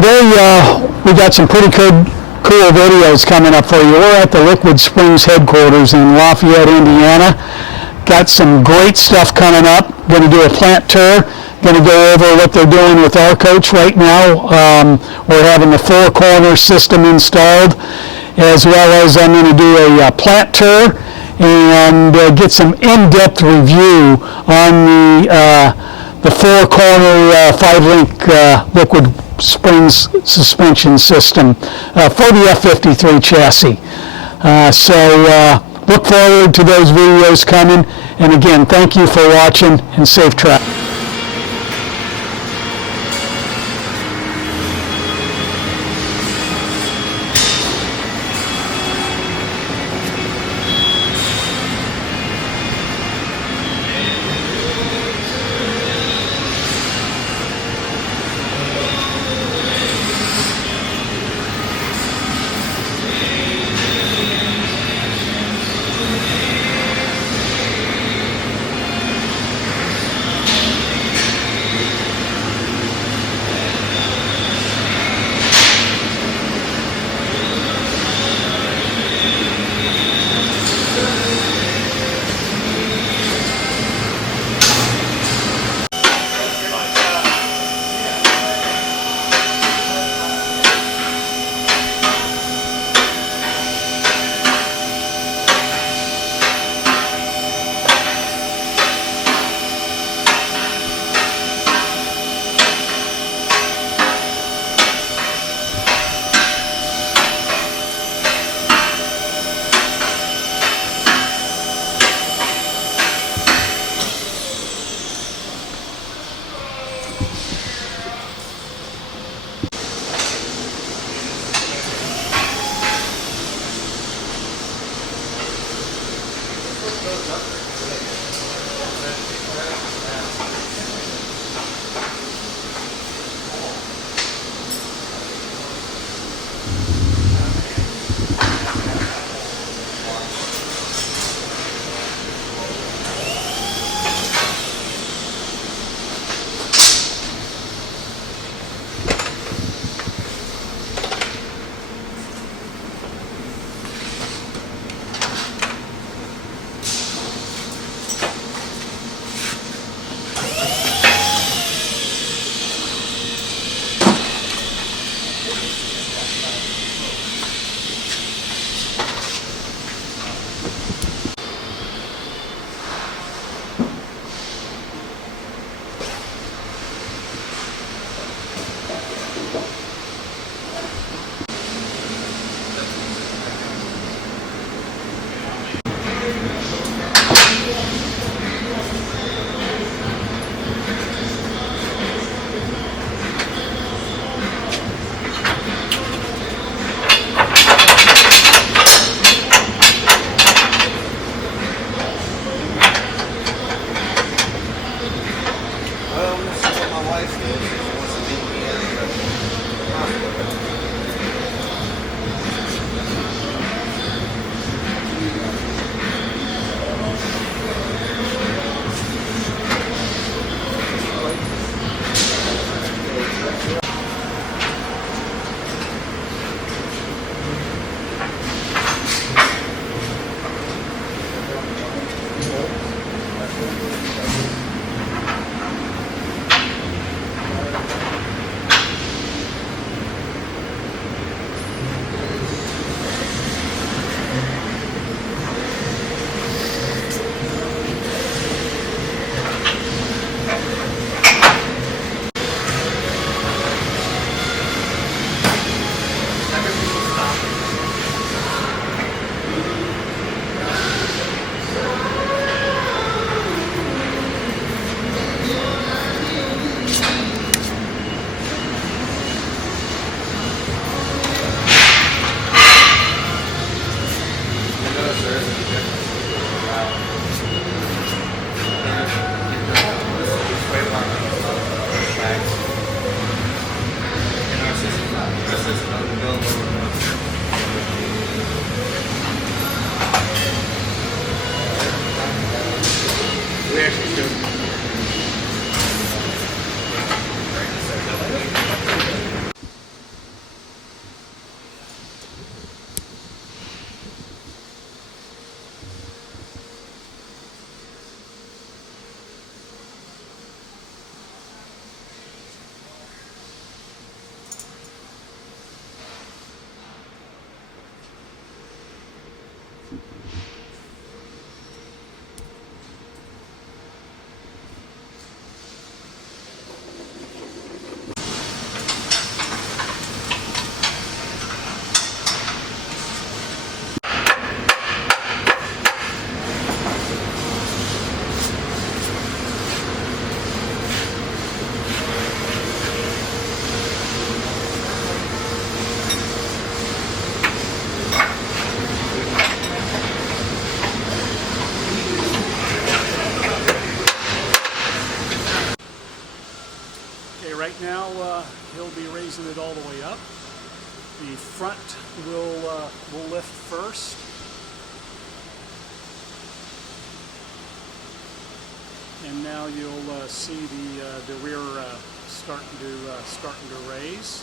today we got some pretty cool videos coming up for you. We're at the LiquidSpring headquarters in Lafayette, Indiana. Got some great stuff coming up. Going to do a plant tour. Going to go over what they're doing with our coach right now. We're having the four-corner system installed, as well as I'm going to do a plant tour and get some in-depth review on the four-corner 5-link LiquidSpring suspension system for the F53 chassis. So look forward to those videos coming. And again, thank you for watching and safe travel. Now he'll be raising it all the way up. The front will lift first. And now you'll see the rear starting to raise.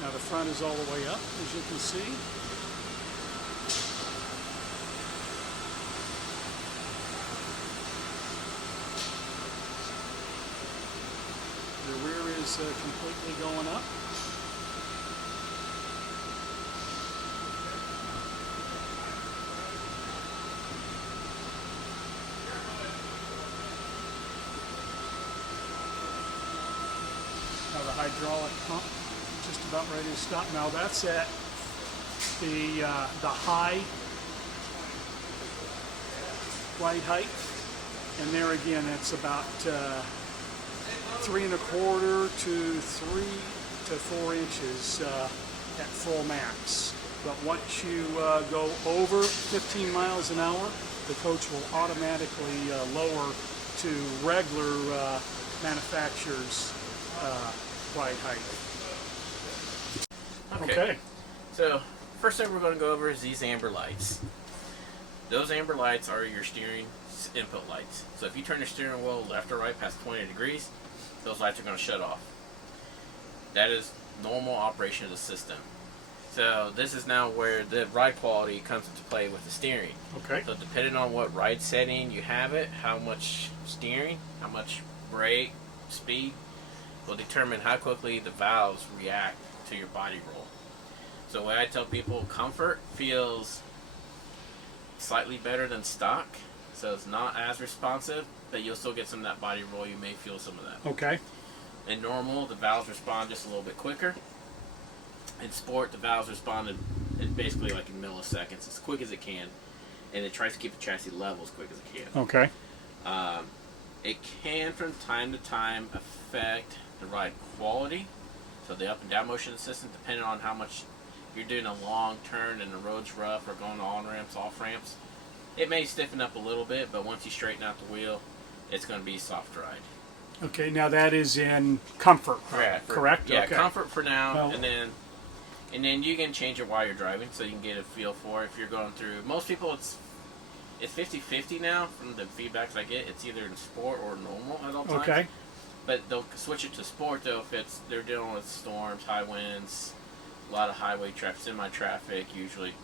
Now the front is all the way up, as you can see. The rear is completely going up. Now the hydraulic pump just about ready to stop. Now that's at the high ride height, and there again it's about 3 1/4 to 3 to 4 inches at full max. But once you go over 15 miles an hour, the coach will automatically lower to regular manufacturer's ride height. Okay. So first thing we're going to go over is these amber lights. Those amber lights are your steering input lights. So if you turn your steering wheel left or right past 20 degrees, those lights are going to shut off. That is normal operation of the system. So this is now where the ride quality comes into play with the steering. Okay. So depending on what ride setting you have it, how much steering, how much brake, speed, will determine how quickly the valves react to your body roll. So what I tell people, comfort feels slightly better than stock. So it's not as responsive, but you'll still get some of that body roll. You may feel some of that. Okay. In normal, the valves respond just a little bit quicker. In sport, the valves respond in basically like in milliseconds, as quick as it can, and it tries to keep the chassis level as quick as it can. Okay. It can, from time to time, affect the ride quality. So the up and down motion of the system, depending on how much you're doing a long turn and the road's rough or going on ramps, off ramps, it may stiffen up a little bit, but once you straighten out the wheel, it's going to be soft ride. Okay, now that is in comfort, correct? Yeah, okay. Comfort for now, Well, and then you can change it while you're driving, so you can get a feel for it. If you're going through, most people it's 50-50 now from the feedbacks I get. It's either in sport or normal at all times. Okay. But they'll switch it to sport though if they're dealing with storms, high winds, a lot of highway traffic, semi-traffic, usually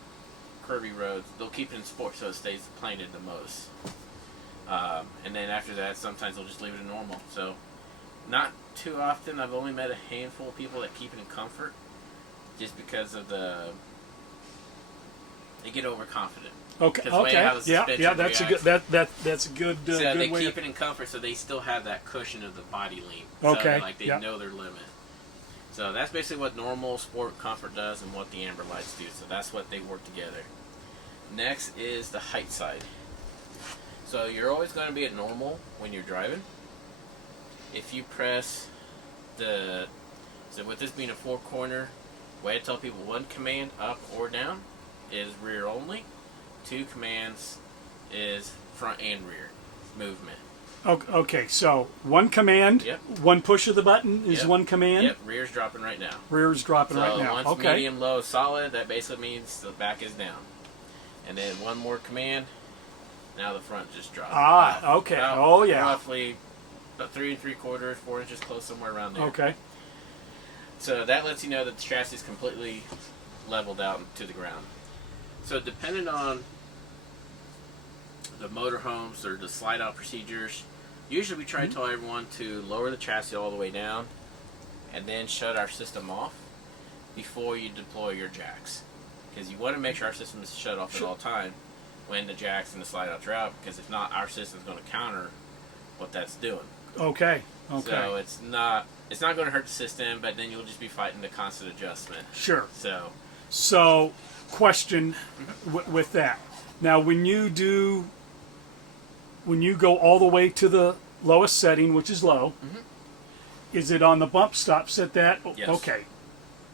curvy roads. They'll keep it in sport so it stays planted the most. And then after that, sometimes they'll just leave it in normal. So not too often. I've only met a handful of people that keep it in comfort, just because of they get overconfident. Okay. Yeah. That's a good. That's a good. So good they way keep it in comfort, so they still have that cushion of the body lean. Okay. So like they know their limit. So that's basically what normal sport comfort does, and what the amber lights do. So that's what they work together. Next is the height side. So you're always going to be at normal when you're driving. If you press so with this being a 4-corner, way I tell people, 1 command up or down is rear only. 2 commands is front and rear movement. Okay, so 1 command, Yep. 1 push of the button is Yep. 1 command. Yep, rear's dropping right now. Rear's dropping So right now. once Okay. medium, low, solid, that basically means the back is down. And then 1 more command, now the front just dropped. Okay. Oh yeah. Roughly about 3 3/4, 4 inches close, somewhere around there. Okay. So that lets you know that the chassis is completely leveled out to the ground. So depending on the motorhomes or the slide out procedures, usually we try to tell everyone to lower the chassis all the way down and then shut our system off before you deploy your jacks. Because you want to make sure our system is shut off at all time when the jacks and the slide outs are out, because if not, our system is going to counter what that's doing. Okay. So it's not going to hurt the system, but then you'll just be fighting the constant adjustment. Sure. So question with that. Now, when you go all the way to the lowest setting, which is low, is it on the bump stops at that? Yes. Okay.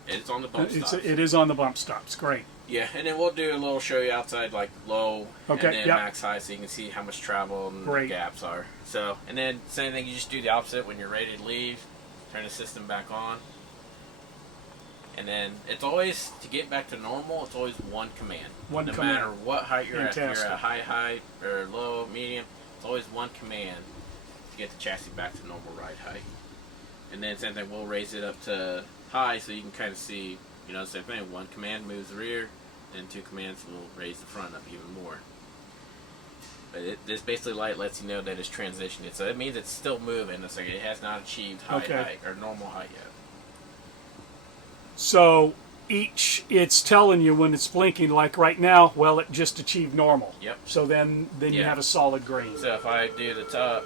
It's on the bump stops. It is on the bump stops. Great. Yeah, and then we'll do a little show you outside, like low Okay, and then yep. max high, so you can see how much travel and Great. the gaps are. So, and then same thing, you just do the opposite when you're ready to leave. Turn the system back on. And then it's always, to get back to normal, it's always one command. One no command. matter what height you're at. If Fantastic. you're at high height or low, medium, it's always one command to get the chassis back to normal ride height. And then same thing, we'll raise it up to high so you can kind of see, you know, same thing. One command moves the rear, and two commands will raise the front up even more. But this basically light lets you know that it's transitioning. So it means it's still moving. It's like it has not achieved high height or normal height yet. So it's telling you when it's blinking, like right now, well, it just achieved normal. Yep. So then you have a solid green. So if I do the top,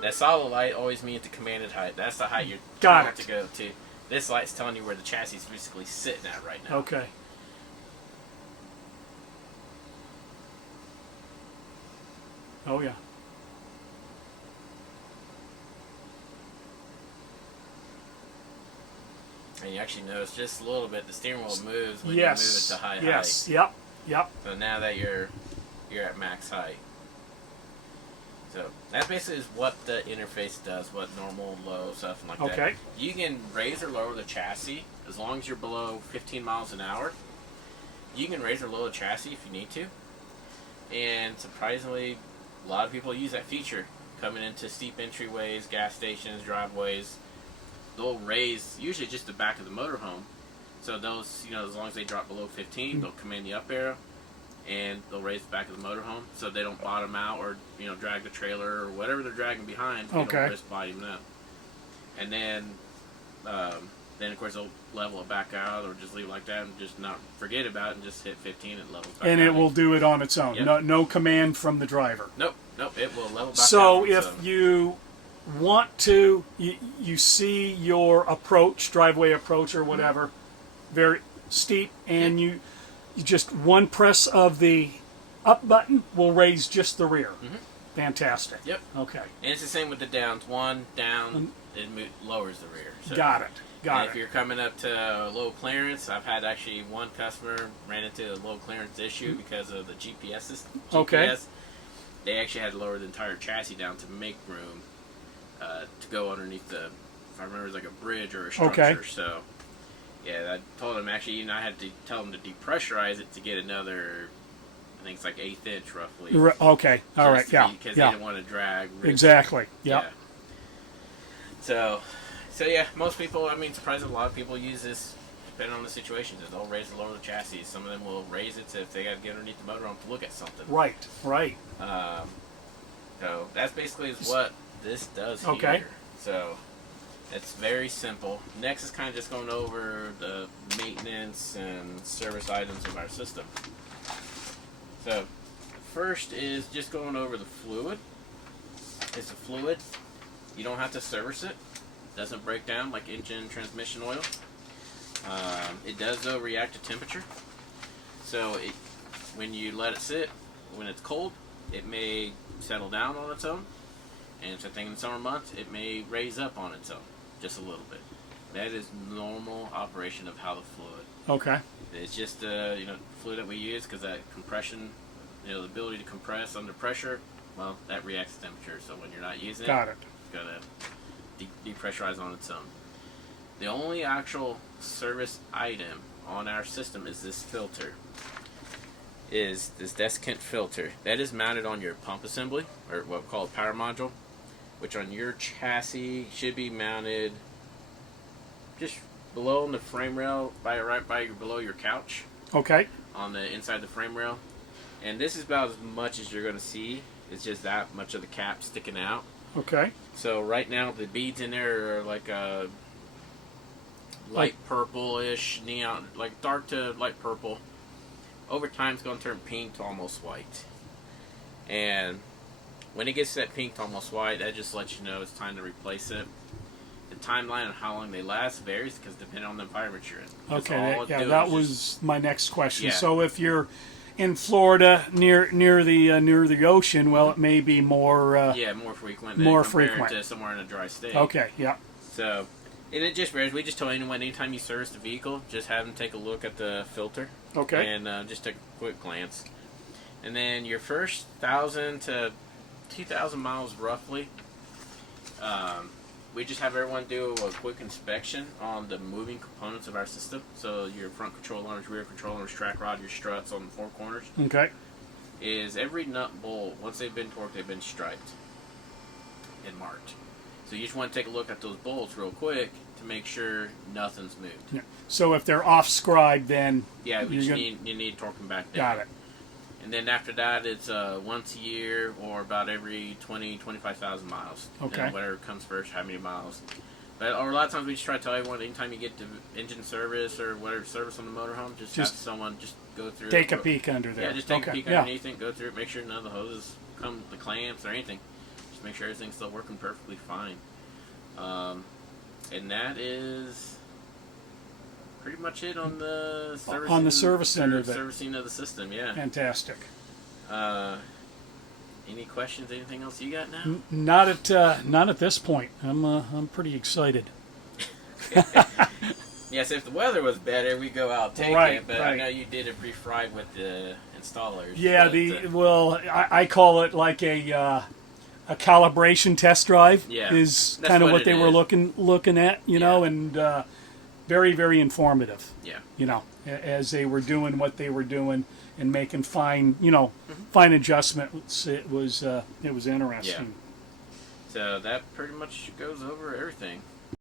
that solid light always means the commanded height. That's the height you're Got trying it. to go to. This light's telling you where the chassis is basically sitting at right now. Okay. Oh yeah. And you actually notice just a little bit the steering wheel moves when Yes. you move it to high Yes. height. Yep. Yep. So now that you're at max height. So that basically is what the interface does, what normal, low, stuff like that. Okay. You can raise or lower the chassis as long as you're below 15 miles an hour. You can raise or lower the chassis if you need to. And surprisingly, a lot of people use that feature coming into steep entryways, gas stations, driveways. They'll raise usually just the back of the motorhome. So those, you know, as long as they drop below 15, they'll command the up arrow, and they'll raise the back of the motorhome so they don't bottom out or, you know, drag the trailer or whatever they're dragging behind. They Okay. don't risk bottoming up. And then of course they'll level it back out or just leave it like that and just not forget about it and just hit 15 and level back out. And it will do it on its own. Yep. No command from the driver. Nope, it will level back out. So on if its own. you want to, you see your approach, driveway approach or whatever, very steep, and you just one press of the up button will raise just the rear. Fantastic. Yep. Okay. And it's the same with the downs. One down, it lowers the rear. So, Got it. and if you're coming up to low clearance, I've had actually one customer ran into a low clearance issue because of the GPS system. Okay. They actually had to lower the entire chassis down to make room to go underneath the, if I remember, it was like a bridge or a structure. Okay. So, yeah, I told him actually, I had to tell him to depressurize it to get another, I think it's like 1/8 inch roughly. Okay. All right. Yeah. Because they Yeah. didn't want to drag. Risk. Exactly. Yeah. So yeah, most people, I mean, surprisingly, a lot of people use this depending on the situation. They'll raise and lower the chassis. Some of them will raise it to if they got to get underneath the motorhome to look at something. Right. Right. So that's basically is what this does Okay. here. So it's very simple. Next is kind of just going over the maintenance and service items of our system. So first is just going over the fluid. It's a fluid. You don't have to service it. Doesn't break down like engine transmission oil. It does though react to temperature. So when you let it sit, when it's cold, it may settle down on its own. And so I think in the summer months, it may raise up on its own just a little bit. That is normal operation of how the fluid. Okay. It's just fluid that we use because that compression, the ability to compress under pressure, well, that reacts to temperature. So when you're not using Got it. it's gonna depressurize on its own. The only actual service item on our system is this filter. Is this desiccant filter that is mounted on your pump assembly, or what we call a power module, which on your chassis should be mounted just below the frame rail, below your couch. Okay. On the inside of the frame rail. And this is about as much as you're going to see. It's just that much of the cap sticking out. Okay. So right now the beads in there are like a light purple-ish, neon, like dark to light purple. Over time it's going to turn pink to almost white. And when it gets to that pink to almost white, that just lets you know it's time to replace it. The timeline of how long they last varies because depending on the environment you're in. Okay. Yeah, that was my next question. Yeah. So if you're in Florida near the ocean, well, it may be more. More frequent. More compared frequent. to somewhere in a dry state. Okay. Yeah. So, And it just varies. We just tell anyone anytime you service the vehicle, just have them take a look at the filter. Okay. And just take a quick glance. And then your first 1,000 to 2,000 miles roughly, we just have everyone do a quick inspection on the moving components of our system. So your front control arms, rear control arms, track rod, your struts on the four corners. Okay. Is every nut and bolt, once they've been torqued, they've been striped and marked. So you just want to take a look at those bolts real quick to make sure nothing's moved. Yeah. So if they're off scribed, then Yeah, you're you need to torque them back down. got it. And then after that, it's once a year or about every 25,000 miles. Okay. Whatever comes first, how many miles. But or a lot of times we just try to tell everyone anytime you get to engine service or whatever service on the motorhome, just have someone just go through Take it. a peek under there. Yeah, just take okay. a peek Yeah. underneath it, go through it, make sure none of the hoses come, the clamps or anything. Just make sure everything's still working perfectly fine. And that is pretty much it on the servicing, On the service end of it. servicing of the system. Yeah. Fantastic. Any questions? Anything else you got now? Not at this point. I'm pretty excited. Yes, if the weather was better, we'd go out and take Right, it. But I know you did it pre-fried with the installers. Yeah, but, I call it like a calibration test drive. Yeah, is that's kind of what what it they were is. looking at, you know, and very, very informative. Yeah. You know, as they were doing what they were doing and making fine adjustments. It was interesting. So that pretty much goes over everything.